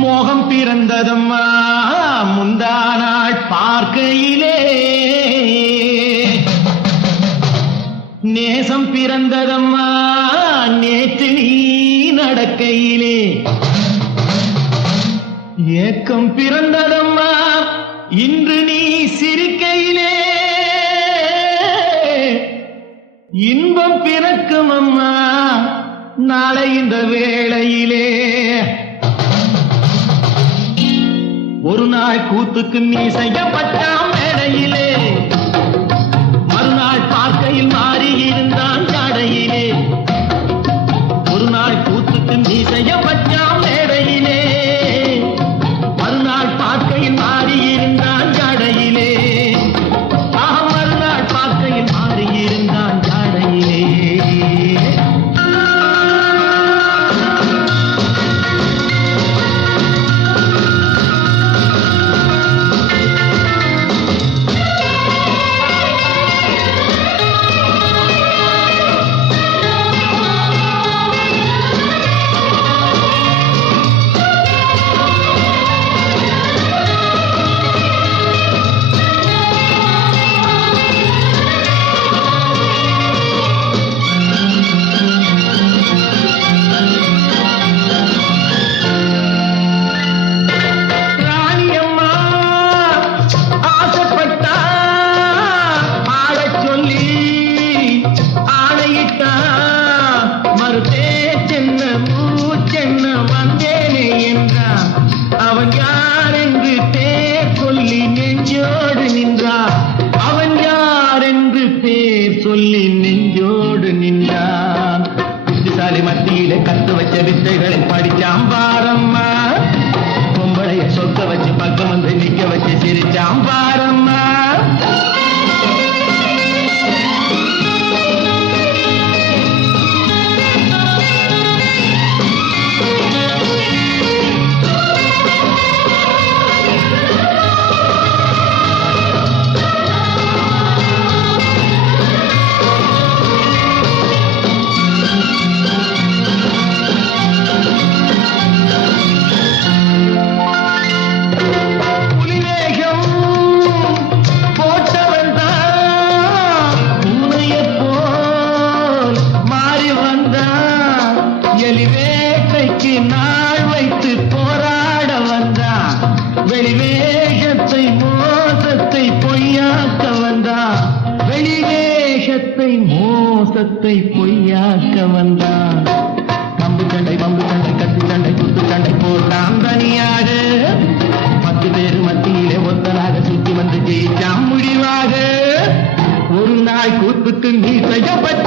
மோகம் பிறந்ததம்மா முந்தானாள் பார்க்கையிலே, நேசம் பிறந்ததம்மா நேற்று நீ நடக்கையிலே, ஏக்கம் பிறந்ததம்மா இன்று நீ சிரிக்கையிலே, இன்பம் பிறக்கும் அம்மா நாளை இந்த வேளையிலே. ஒரு நாள் கூத்துக்கு நீ செய்யப்பட்டாம் மேடையிலே, மறுநாள் பார்க்கையில் மாறி இருந்தான் ஜாடையிலே. ஒரு நாள் கூத்துக்கு நீ செய்யப்பட்டாம் மேடையிலே, மறுநாள் பார்க்கையில் மாறி இருந்தான் ஜாடையிலே. மறுநாள் பார்க்கையில் மாறி இருந்தான் ஜாடையிலே. அவன் யார் என்று பேர் சொல்லி நெஞ்சோடு நின்றான், அவன் யார் என்று பேர் சொல்லி நெஞ்சோடு நின்றான். புத்திசாலி மத்தியிலே கத்து வச்ச வித்தைகளை படிச்சாம் பாரம்மா, பொம்பளைய சொக்க வச்சு பக்கம் வந்து நிக்க வச்சு சிரிச்சாம் பாரம்மா. வேட்டைக்கு நாள் வைத்து போராட வந்தான், வெளிவேஷத்தை மோசத்தை பொய்யாக்க வந்தான், வெளிவேஷத்தை மோசத்தை பொய்யாக்க வந்தான். பம்பு சண்டை கத்தி சண்டை குத்து சண்டை போட்டான் தனியாக, 10 பேர் மத்தியிலே ஒத்தனாக சுத்தி வந்து ஜெயிச்சான் முடிவாக. ஒரு நாள் கூத்துக்கு நீ செய்யப்பட்ட